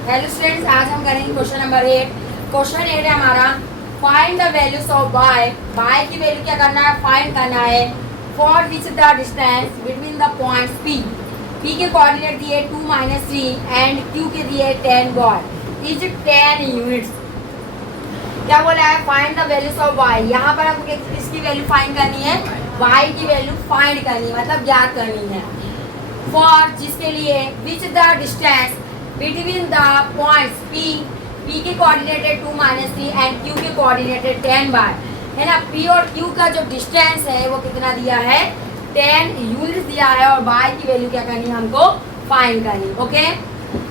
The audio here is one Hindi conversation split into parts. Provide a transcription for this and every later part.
हेलो स्टूडेंट्स, आज हम करेंगे क्वेश्चन नंबर 8। क्वेश्चन 8 है हमारा, find the values of y। y की वैल्यू क्या करना है, फाइंड करना है। For which the distance between the points p। p के कोऑर्डिनेट दिए 2 - 3 एंड q के दिए 10 वॉट इज 10 यूनिट्स। क्या बोला है, find the values of y। यहाँ पर हमको इसकी वैल्यू फाइंड करनी है, y की वैल्यू फाइंड करनी है, मतलब ज्ञात करनी है। फॉर जिसके लिए which the distance between the points p। p के कोऑर्डिनेटेड 2 - 3 एंड q के कोऑर्डिनेटेड 10 बार है ना। p और q का जो डिस्टेंस है वो कितना दिया है, 10 यूनिट्स दिया है, और y की वैल्यू क्या करनी है, हमको फाइंड करनी। ओके,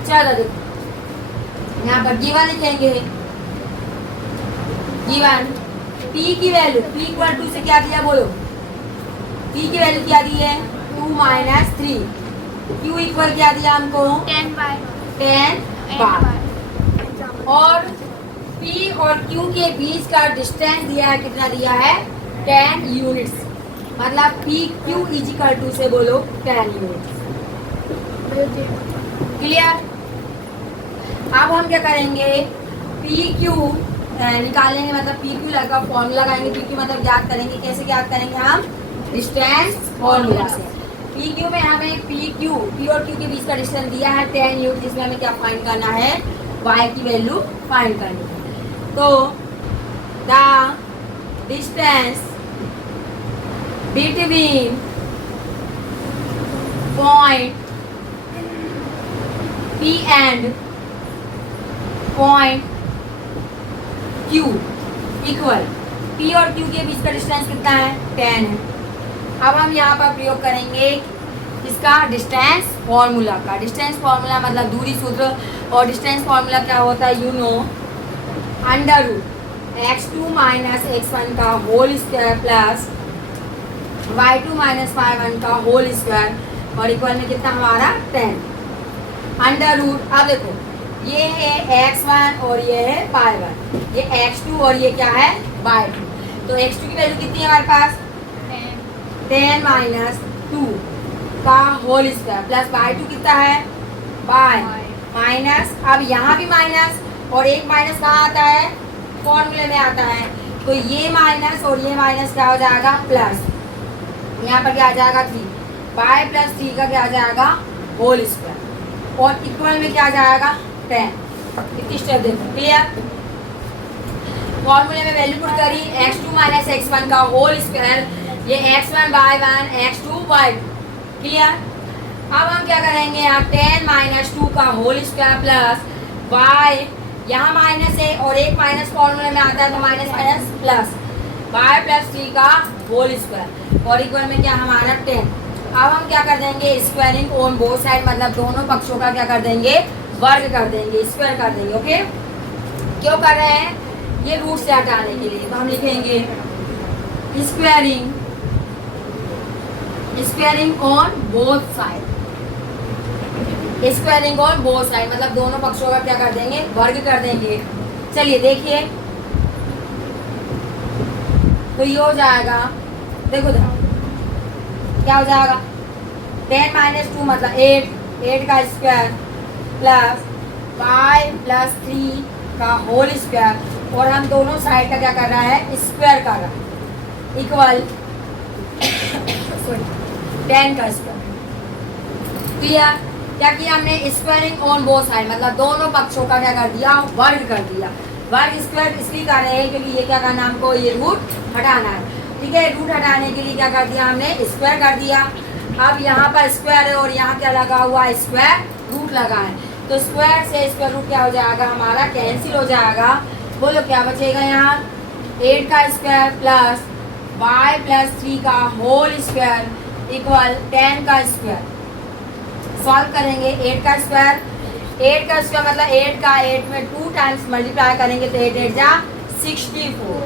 चलो देखो यहाँ पर गिवन लिखेंगे। गिवन p की वैल्यू p इक्वल टू से क्या दिया, बोलो। p की वैल्यू क्या दी है, 2 - 3। q इक्वल क्या दिया हमको, 10 बार। और P और Q के बीच का डिस्टेंस दिया है, कितना दिया है, 10 यूनिट्स। मतलब P Q इजिकल टू से बोलो 10 यूनिट्स। क्लियर। अब हम क्या करेंगे, P Q निकालेंगे, मतलब P Q लगा फॉर्मूला लगाएंगे। P Q मतलब ज्ञात करेंगे, कैसे ज्ञात करेंगे हम, डिस्टेंस फॉर्मूला से। P Q में हमें P और Q के बीच का डिस्टेंस दिया है 10 यूनिट, जिसमें हमें क्या फाइंड करना है, y की वैल्यू फाइंड करनी है। तो the distance between point P and point Q equal, P और Q के बीच का डिस्टेंस कितना है, 10 है। अब हम यहाँ पर प्रयोग करेंगे इसका डिस्टेंस फॉर्मूला का। डिस्टेंस फॉर्मूला मतलब दूरी सूत्र, और डिस्टेंस फॉर्मूला क्या होता है, you know, under root x2 - x1 का whole square plus y2 - y1 का होल स्क्वायर, और इक्वल में कितना हमारा 10 अंडर रूट। अब देखो ये है x1 और ये है y1, ये x2 और ये क्या है, y2। तो x2 की वैल्यू कितनी है हमारे पास, 10 - 2 का होल स्क्वायर प्लस y2 कितना है, y माइनस। अब यहाँ भी माइनस, और एक माइनस कहाँ आता है, फॉर्मूले में आता है। तो ये माइनस और ये माइनस क्या हो जाएगा, प्लस। यहाँ पर क्या आ जाएगा, 3 y प्लस 3 का क्या आ जाएगा, होल स्क्वायर, और इक्वल में क्या आ जाएगा, 10। कितनी स्टेप देखो, क्लियर। फॉर्मूले में वैल्यू पुट करी, x2 - x1 का होल स्क्वायर, ये x1 y1 x2 y2। Clear. अब हम क्या करेंगे, यहाँ 10 - 2 का होल स्क्वायर प्लस y, यहाँ माइनस है और एक माइनस फॉर्मूले में आता है, तो minus minus plus y plus 3 का होल स्क्वायर, और इक्वल में क्या हमारा 10। अब हम क्या कर देंगे, स्क्वायरिंग ऑन बोथ साइड, मतलब दोनों पक्षों का क्या कर देंगे, वर्ग कर देंगे, स्क्वायर कर देंगे। ओके, क्यों कर रहे हैं, ये रूट से हटाने के लिए। तो हम लिखेंगे squaring on both side. Squaring on both side मतलब दोनों पक्षों का क्या कर देंगे, वर्ग कर देंगे। चलिए देखिए, तो ये हो जाएगा, देखो क्या हो जाएगा, 10 - 2 मतलब 8 का स्क्वायर प्लस y प्लस 3 का होल स्क्वायर, और हम दोनों साइड का क्या कर रहा है, स्क्वायर कर रहा है, इक्वल 10 का स्क्वायर। क्लियर। क्या किया हमने, स्क्वायरिंग ऑन बोथ साइड मतलब दोनों पक्षों का क्या कर दिया, वर्ग कर दिया। वर्ग स्क्वायर इसलिए कर रहे हैं क्योंकि ये क्या करना है, हमको ये रूट हटाना है। ठीक है, रूट हटाने के लिए क्या कर दिया हमने, स्क्वायर कर दिया। अब यहाँ पर स्क्वायर है और यहाँ क्या लगा हुआ है, स्क्वायर रूट लगा है, तो स्क्वायर से स्क्वायर रूट क्या हो जाएगा, हमारा कैंसिल हो जाएगा। बोलो क्या बचेगा, यहाँ 8 का स्क्वायर प्लस y प्लस 3 का होल स्क्वायर इक्वल 10 का स्क्वायर। सॉल्व करेंगे, 8 का स्क्वायर मतलब 8 का 8 में 2 टाइम्स मल्टीप्लाई करेंगे, तो 8 8 जा 64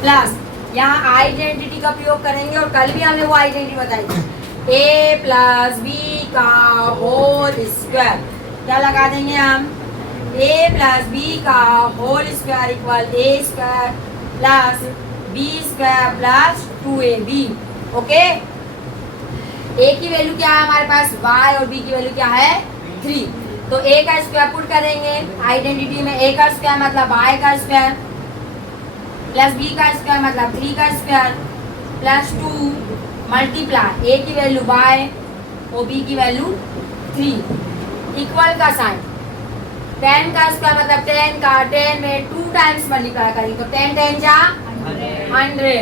प्लस यहाँ आइडेंटिटी का प्रयोग करेंगे, और कल भी हमने वो आइडेंटिटी बताई थी, a प्लस बी का होल स्क्वायर। क्या लगा देंगे हम, a प्लस बी का whole square equal a square plus b square plus 2ab। Okay, a की वैल्यू क्या है हमारे पास, y, और b की वैल्यू क्या है 3। तो ए का स्क्वायर पुट करेंगे आइडेंटिटी में। ए का स्क्वायर मतलब वाई का स्क्वायर प्लस बी का स्क्वायर मतलब 3 का स्क्वायर प्लस 2 मल्टीप्लाई ए की वैल्यू वाई और बी की वैल्यू 3 इक्वल का साइन। 10 का स्क्वायर मतलब 10 का 10 में 2 टाइम्स मल्टीप्लाई करेंगे तो 10 10 जा 100।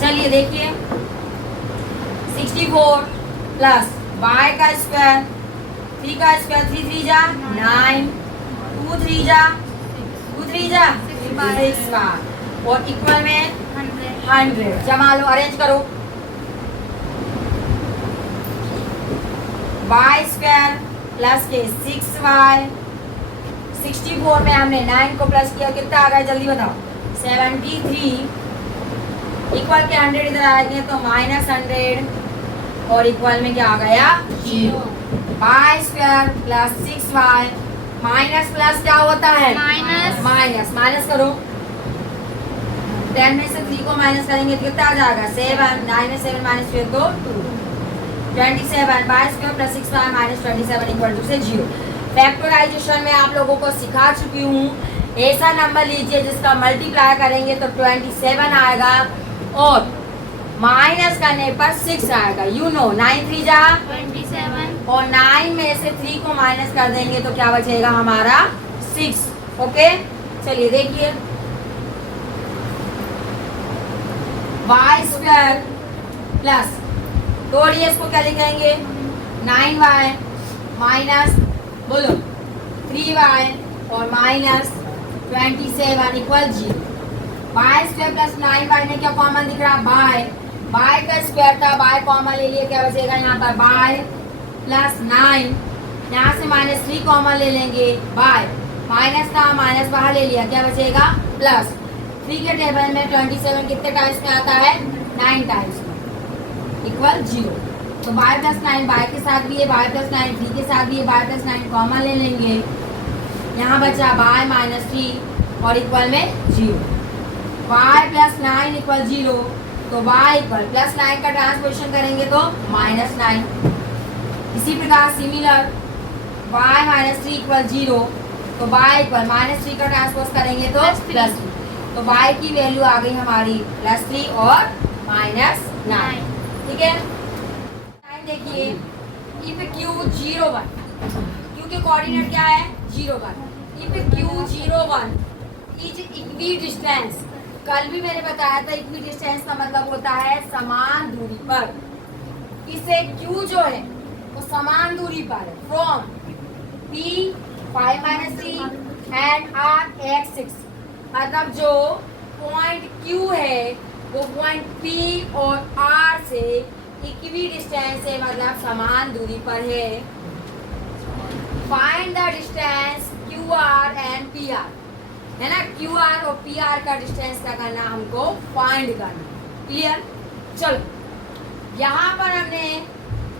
चलिए देखिए 64 प्लस y का स्क्वायर 3 का स्क्वायर 3 3 जा 9 2 3 जा 2 3 जा 6 और इक्वल में 100। जमा लो, अरेंज करो। y स्क्वायर प्लस के 6y 64 में हमने 9 को प्लस किया, कितना आ गया जल्दी बताओ 73 इक्वल के 100 इधर आएंगे तो -100 और इक्वल में क्या आ गया 0। y square plus 6y minus plus क्या होता है माइनस। माइनस करो 10 में से 3 को माइनस करेंगे तो कितना आ जाएगा 7। 9 में 7 माइनस फिर तो 27 y square plus 6y minus 27 equal to से 0। फैक्टराइजेशन में आप लोगों को सिखा चुकी हूँ। ऐसा नंबर लीजिए जिसका मल्टीप्लाई करेंगे तो 27 आएगा और माइनस करने पर 6 आएगा। यू नो 9 3 जा 27 और 9 में से 3 को माइनस कर देंगे तो क्या बचेगा हमारा 6। ओके चलिए देखिए y स्क्वायर प्लस तोड़िए इसको क्या लिखेंगे 9y माइनस बोलो 3y और minus 27 equal 0। y square plus 9y में क्या कॉमन दिख रहा है y का स्क्वायर था y कॉमन ले लिए क्या बचेगा यहाँ पर y प्लस 9 यहाँ से -3 कॉमन ले लेंगे y माइनस था माइनस बाहर ले लिया क्या बचेगा प्लस 3 के टेबल में 27 कितने टाइम्स में आता है 9 टाइम्स इक्वल 0। तो y प्लस 9 y के साथ भी है y प्लस 9 3 के साथ भी है y प्लस 9 कॉमन ले लेंगे यहाँ बचा y माइनस 3 और इक्वल में 0। y प्लस 9 इक्वल 0 तो y इक्वल प्लस 9 का ट्रांसपोजिशन करेंगे तो -9। इसी प्रकार सिमिलर y माइनस 3 इक्वल 0 तो y इक्वल -3 का ट्रांसपोज करेंगे तो प्लस 3। तो y की वैल्यू आ गई हमारी +3 और -9। ठीक है देखिए इफ q 0 1 q के कोऑर्डिनेट क्या है 0 1 if q 0 1 is equi distance. कल भी मैंने बताया था इक्वी डिस्टेंस का मतलब होता है समान दूरी पर। इसे q जो है वो समान दूरी पर है from p 5 - 3 and r x 6। मतलब जो पॉइंट q है वो पॉइंट p और r से इक्वी डिस्टेंस है मतलब समान दूरी पर है। Find the distance QR and PR है ना। QR और PR का डिस्टेंस क्या करना हमको फाइंड करना। क्लियर चलो यहाँ पर हमने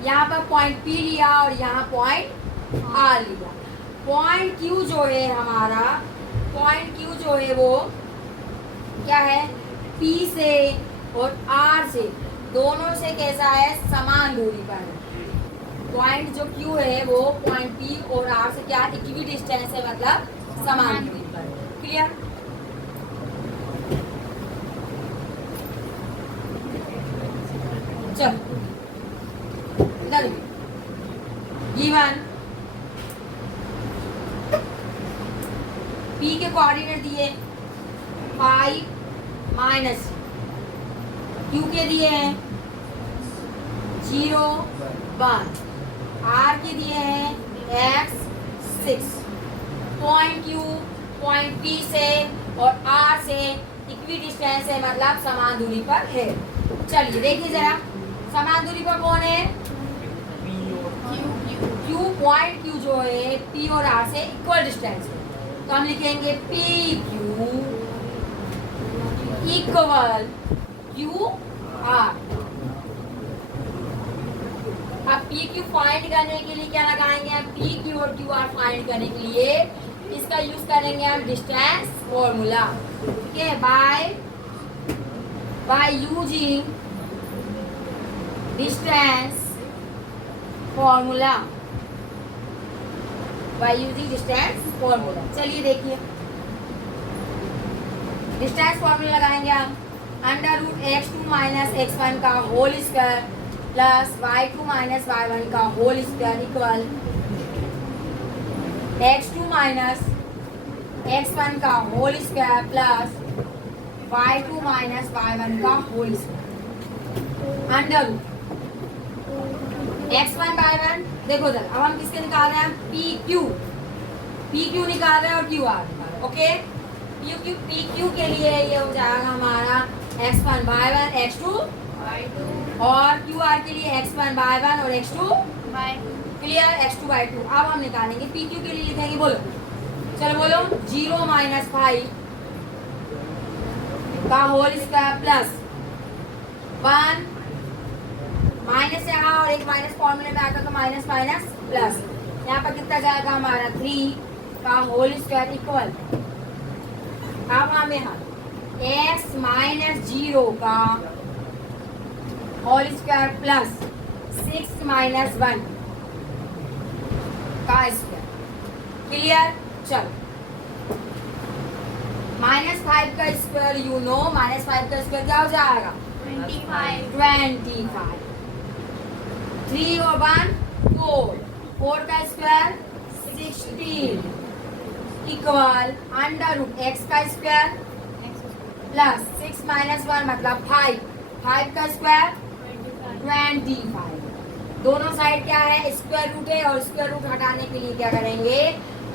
यहाँ पर पॉइंट P लिया और यहाँ पॉइंट R लिया। पॉइंट Q जो है हमारा पॉइंट Q जो है वो क्या है P से और R से दोनों से कैसा है समान दूरी पर है। पॉइंट जो Q है वो पॉइंट P और R से क्या इक्वी डिस्टेंस है मतलब समान दूरी पर। क्लियर चलो इधर गिवन P के कोऑर्डिनेट दिए 5 - Q के दिए हैं 0 1 R के दिए हैं x 6। Point Q point P से और R से इक्वी डिस्टेंस है मतलब समान दूरी पर है। चलिए देखिए जरा समान दूरी पर कौन है Q पॉइंट Q जो है P और R से इक्वल डिस्टेंस है तो हम लिखेंगे PQ इक्वल QR। अब PQ फाइंड करने के लिए क्या लगाएंगे हम PQ और QR फाइंड करने के लिए इसका यूज करेंगे हम डिस्टेंस फॉर्मूला। ठीक है by using distance formula by using distance formula. चलिए देखिए, डिस्टेंस फॉर्मूला लगाएंगे हम। Under root x2 minus x1 का whole square plus y2 minus y1 का whole square equal x2 minus x1 का whole square plus y2 minus y1 का whole square under root x1 y1। देखो जरा, अब हम किसके निकाल रहे हैं? PQ निकाल रहे हैं और QR निकाल रहे हैं। ओके, PQ के लिए ये हो जाएगा हमारा x1 y1 x2 y2 और QR के लिए x1 y1 और x2 y2। Clear? x2 y2। अब हम निकालेंगे PQ के लिए, लिखेंगे, बोलो, चलो बोलो, 0 माइनस 5 का होल स्क्वायर प्लस 1 माइनस यहाँ और एक माइनस फॉर्मूले में आएगा तो माइनस माइनस प्लस, यहाँ पर कितना जाएगा हमारा 3 का होल स्क्वायर इक्वल। अब हम यहाँ x माइनस 0 का होल स्क्वायर प्लस 6 माइनस 1 का स्क्वायर। क्लियर? चलो, -5 का स्क्वायर यू नो, -5 का स्क्वायर क्या हो जाएगा? 25। 3 और 1 4, 4 का square 16 equal under root x का स्क्वायर प्लस 6 माइनस 1 मतलब 5, 5 का स्क्वायर 25। दोनों साइड क्या है? स्क्वायर रूट है और स्क्वायर रूट हटाने के लिए क्या करेंगे?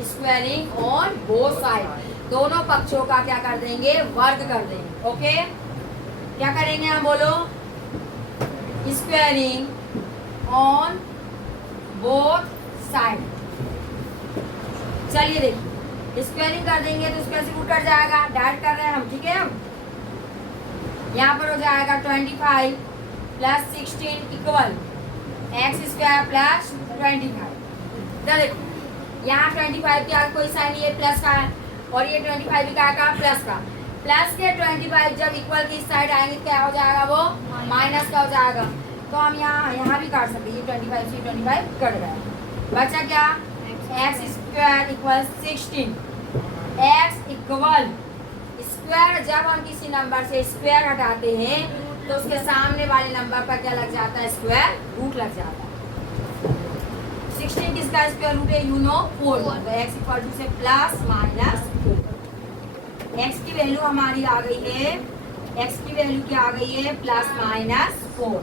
स्क्वायरिंग ऑन बोथ साइड, दोनों पक्षों का क्या कर देंगे? वर्ग कर देंगे। ओके, क्या करेंगे हम? बोलो, स्क्वायरिंग ऑन बोथ साइड। चलिए देखिए, स्क्वायरिंग कर देंगे तो स्क्वायर से रूट कट जाएगा, डायरेक्ट कर रहे हैं हम, ठीक है। हम यहाँ पर हो जाएगा 25 plus 16 equal x square plus 25। देखो, यहाँ 25 के आगे कोई साइन नहीं है, प्लस का है, और ये 25 भी का प्लस का। प्लस के 25 जब इक्वल की साइड आएंगे क्या हो जाएगा? वो माइनस का हो जाएगा। तो हम यहाँ भी काट सकते हैं, ये 25 से 25 कट गया, बचा क्या? X square equal 16। X equal square, जब हम किसी नंबर से स्क्वायर हटाते हैं तो उसके सामने वाले नंबर पर क्या लग जाता है? स्क्वायर रूट लग जाता है। 16 किसका स्क्वायर रूट है? You know 4। तो एक्स इक्वल टू से प्लस माइनस 4। एक्स की वैल्यू हमारी आ गई है, एक्स की वैल्यू क्या आ गई है? Plus minus 4।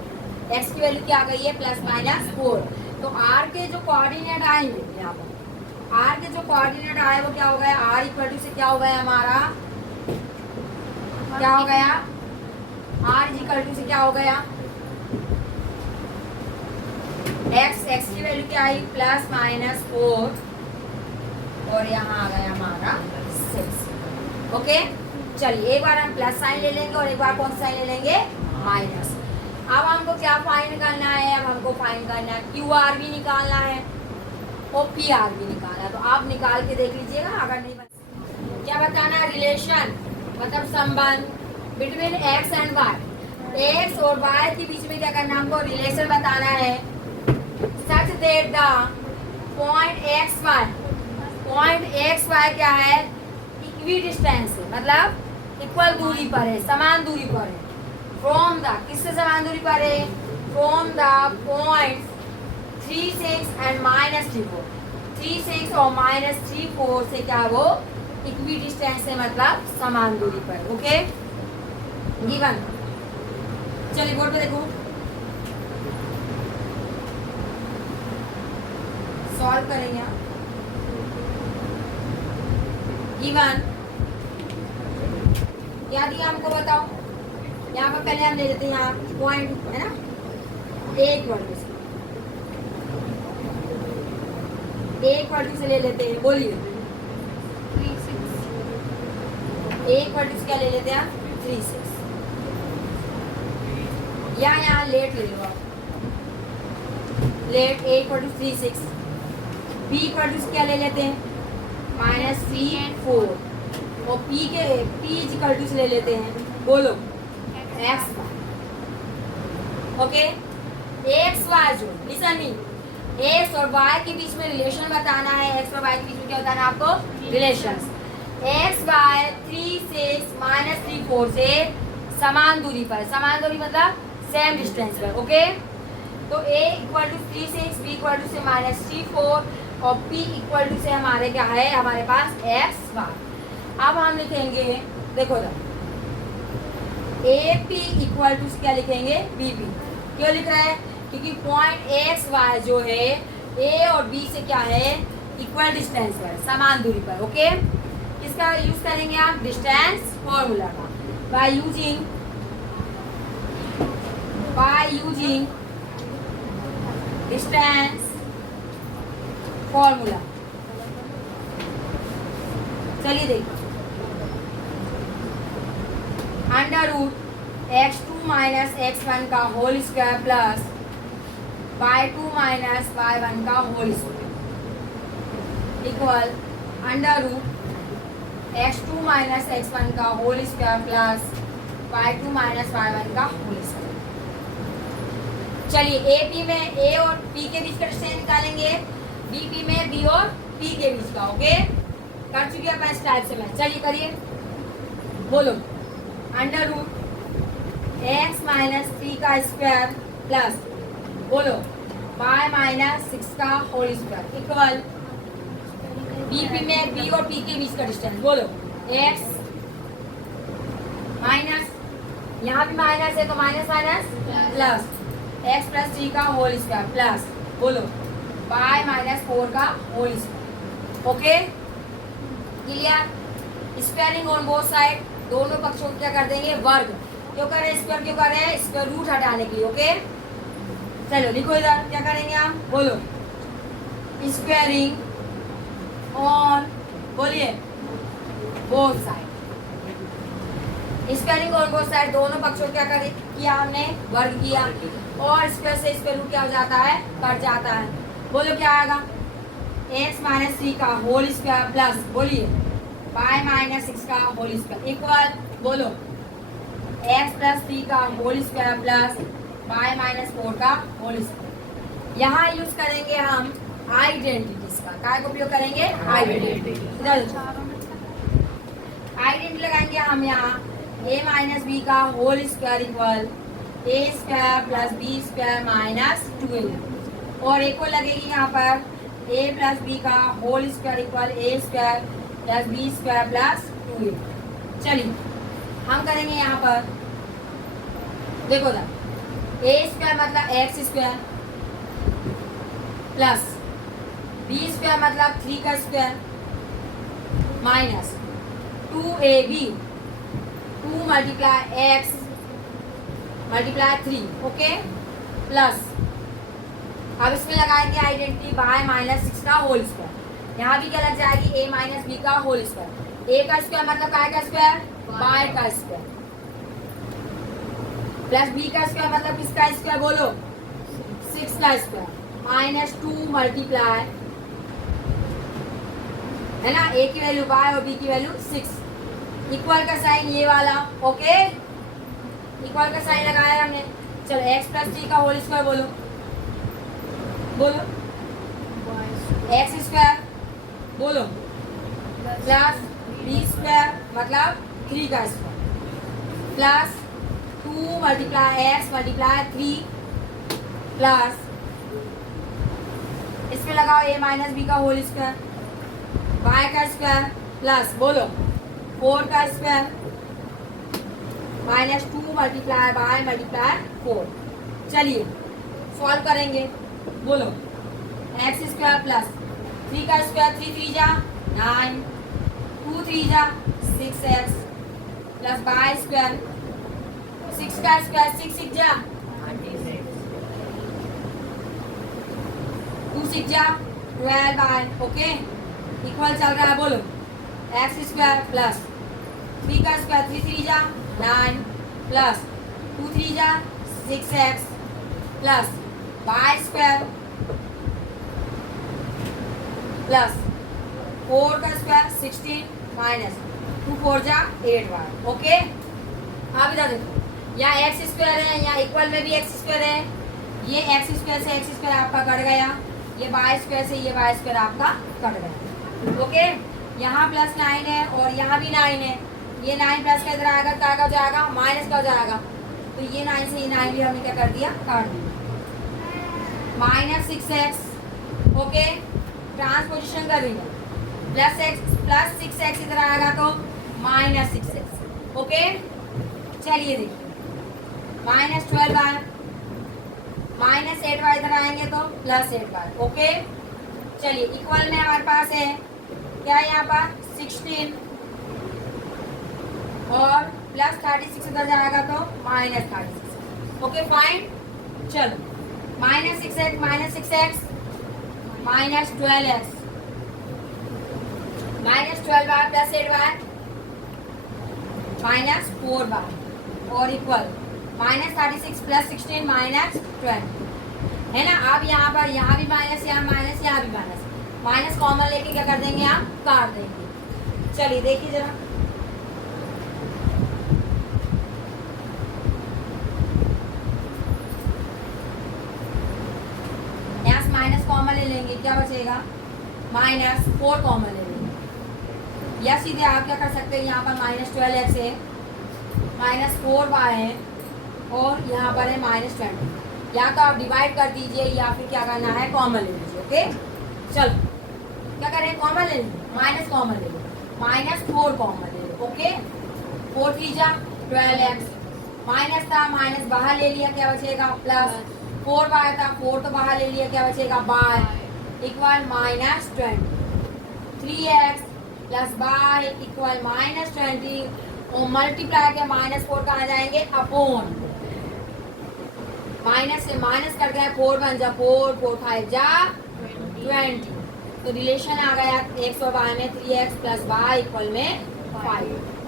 एक्स की वैल्यू क्या आ गई है? Plus minus 4। तो आर के जो कोऑर्डिनेट आएंगे, यहाँ पर आर के जो कोऑर्डिनेट आए वो क्या हो गया? आर इक्वल टू से क्या हो गया हमारा? क्या हो गया? आर इक्वल टू से क्या हो गया? एक्स, एक्स की वैल्यू क्या आई? प्लस माइनस 4 और यहाँ आ गया हमारा 6। ओके, चलिए एक बार हम प्लस साइन ले लेंगे और एक बार कौन साइन ले लेंगे? माइनस। अब हमको क्या फाइंड करना है? अब हमको फाइंड करना है क्यू आर भी निकालना है और पी आर भी निकालना है। तो आप निकाल के देख लीजिएगा, अगर नहीं बता क्या बताना है? रिलेशन मतलब संबंध between X and Y, X और वाई के बीच में क्या करना है? हमको रिलेशन बताना है such that the point X Y क्या है? इक्वी डिस्टेंस है, मतलब इक्वल दूरी पर है, समान दूरी पर है। फ्रॉम द, किससे समान दूरी पर है? From the point 3 6 and -3 4। 3 6 और -3 4 से क्या वो इक्वी डिस्टेंस है, मतलब समान दूरी पर। Okay, given. चलिए बोर्ड पे देखो, सॉल्व करेंगे आप। गिवन क्या दिया हमको बताओ? यहाँ पर पहले हम ले लेते हैं, यहाँ पॉइंट है ना, एक वर्ड से, एक वर्ड से ले लेते हैं। बोलिए, 3 6। एक वर्ड से क्या ले लेते हैं? 3 6। यहाँ लेट ले लो आप, लेट। एक वर्ड 3 6। बी वर्ड क्या ले लेते हैं? -3 4 और पी के पी इक्वल टू से ले लेते हैं। बोलो, X Y. Okay, X Y जो लिसन मी, एक्स और वाई के बीच में रिलेशन बताना है। एक्स और वाई के बीच में क्या बताना है आपको? रिलेशंस। एक्स वाई 3 6 -3 4 से समान दूरी पर, समान दूरी मतलब सेम डिस्टेंस पर। ओके, तो a equal to 3 6, b equal to से -3 4 और p इक्वल टू से हमारे क्या है, हमारे पास x y। अब हम लिखेंगे, देखो ना, AP इक्वल टू क्या लिखेंगे? BB। क्यों लिख रहा है? क्योंकि पॉइंट एक्स वाई जो है A और B से क्या है, इक्वल डिस्टेंस पर, समान दूरी पर। ओके, किसका यूज करेंगे आप? डिस्टेंस फॉर्मूला का। By using distance formula. चलिए देखिए, under root x2 minus x1 का whole square plus y2 minus y1 का whole square equal under root x2 minus x1 का whole square plus y2 minus y1 का होल स्क्वायर। चलिए, AP में A और P के बीच का डिस्टेंस निकालेंगे, BP में B और P के बीच का। ओके, कर चुकी है इस टाइप से मैं। चलिए करिए, बोलो, अंडर रूट x माइनस 3 का स्क्वायर प्लस, बोलो, y माइनस 6 का होल स्क्वायर इक्वल BP में B और P के बीच का डिस्टेंस। बोलो, x माइनस, यहाँ भी माइनस है तो minus minus plus x plus 3 का होल स्क्वायर प्लस, बोलो, y माइनस 4 का whole square. Okay, clear? Squaring on both side, दोनों पक्षों को क्या कर देंगे? वर्ग। क्यों कर रहे हैं स्क्वायर? क्यों कर रहे हैं? स्क्वायर रूट हटाने के लिए। ओके, चलो लिखो इधर, क्या करेंगे हम? बोलो, स्क्वायरिंग ऑन, बोलिए, both side. Squaring on both side, दोनों पक्षों को क्या किया हमने? वर्ग किया। और स्क्वायर से स्क्वायर रूट क्या हो जाता है? कट जाता है। बोलो क्या आएगा? x माइनस 3 का होल स्क्वायर प्लस, बोलिए, y माइनस 6 का होल स्क्वायर इक्वल, बोलो, x प्लस 3 का whole square plus y minus 4 का होल स्क्वायर। यहाँ यूज करेंगे हम आइडेंटिटीज का। काय का उपयोग करेंगे? आइडेंटिटी। आइडेंटिटी लगाएंगे हम यहाँ, a माइनस b का whole square equal a square plus b square minus 12 और एक और लगेगी यहाँ पर a प्लस b का whole square equal a square plus b square plus 2a। चलिए हम करेंगे यहाँ पर, देखो ना, a स्क्वायर मतलब x square plus b square मतलब 3 का square minus 2ab 2 multiply x multiply 3। Okay, plus अब इसमें लगाएंगे आइडेंटिटी y माइनस 6 का होल स्क्वायर। यहाँ भी क्या लग जाएगी? a माइनस बी का होल स्क्वायर। a का स्क्वायर मतलब काय का स्क्वायर? y का स्क्वायर प्लस b का स्क्वायर मतलब किसका स्क्वायर? बोलो, 6 का स्क्वायर माइनस 2 मल्टीप्लाई, है ना, a की वैल्यू y और b की वैल्यू 6, इक्वल का साइन ये वाला। ओके, इक्वल का साइन लगाया हमने। चलो x प्लस 3 का होल स्क्वायर, बोलो, बोलो, x स्क्वायर, बोलो, प्लस b स्क्वायर मतलब 3 का square plus 2 multiply x multiply 3 plus इसमें लगाओ a माइनस बी का होल स्क्वायर y का स्क्वायर प्लस, बोलो, 4 का square minus 2 multiply y multiply 4। चलिए सॉल्व करेंगे, बोलो, x स्क्वायर प्लस 3 का स्क्वायर 3 3 जा 9 2 3 जा 6x प्लस y स्क्वायर 6 का स्क्वायर 6 6 जा 2 6 जा 12y। ओके, इक्वल चल रहा है, बोलो, x स्क्वायर प्लस 3 का स्क्वायर 3 3 जा 9 प्लस 2 3 जा 6x plus y square plus 4 का स्क्वायर 16 माइनस 2 4 जा 8y। ओके, अब इधर देखो, यहाँ एक्स स्क्वायर है, यहाँ इक्वल में भी एक्स स्क्वायर है, ये एक्स स्क्वायर से एक्स स्क्वायर आपका कट गया, ये वाई स्क्वायर से ये वाई स्क्वायर आपका कट गया। ओके, यहाँ प्लस 9 है और यहाँ भी 9 है। ये 9 प्लस का इधर आएगा, क्या हो जाएगा, माइनस का हो जाएगा। तो ये 9 से ये 9 भी हमने क्या कर दिया, काट दिया। माइनस 6x, ओके, ट्रांसपोजिशन कर रही है, प्लस 6x इधर आएगा तो माइनस 6x। ओके, चलिए देखिए, माइनस 12y, माइनस 8y इधर आएंगे तो प्लस 8y। ओके, चलिए इक्वल में हमारे पास है क्या है यहाँ पर 16 और प्लस 36 इधर जाएगा तो माइनस 36। ओके फाइन, चलो minus 6x minus 6x minus 12x minus 12y plus 8y minus 4y और इक्वल माइनस 36 प्लस 16 माइनस 12 है ना। अब यहाँ पर यहाँ भी माइनस, यहाँ माइनस, यहाँ भी माइनस, माइनस कॉमन लेके क्या कर देंगे, आप काट देंगे। चलिए देखिए जरा, यहाँ से माइनस कॉमन ले लेंगे, क्या बचेगा, माइनस 4 कॉमन ले लेंगे, या सीधे आप क्या कर सकते हैं, यहाँ पर माइनस 12x है, माइनस 4y है और यहाँ पर है माइनस 20। या तो आप डिवाइड कर दीजिए या फिर क्या करना है, कॉमन ले लीजिए। ओके, चलो क्या करें, कॉमन ले लीजिए, माइनस कॉमन ले लीजिए, माइनस 4 कॉमन ले लीजिए। ओके, 4 3 12x, माइनस था माइनस बाहर ले लिया, क्या बचेगा, प्लस 4y था 4 तो बाहर ले लिया, क्या बचेगा, by equal minus 20। 3x plus by equal minus 20 और मल्टीप्लाई के माइनस 4 कहाँ जाएंगे, अपॉन, माइनस से माइनस कर गए, 4 1 जा 4, 4 5 जा 20। तो रिलेशन आ गया x और y में 3x प्लस y इक्वल में 5।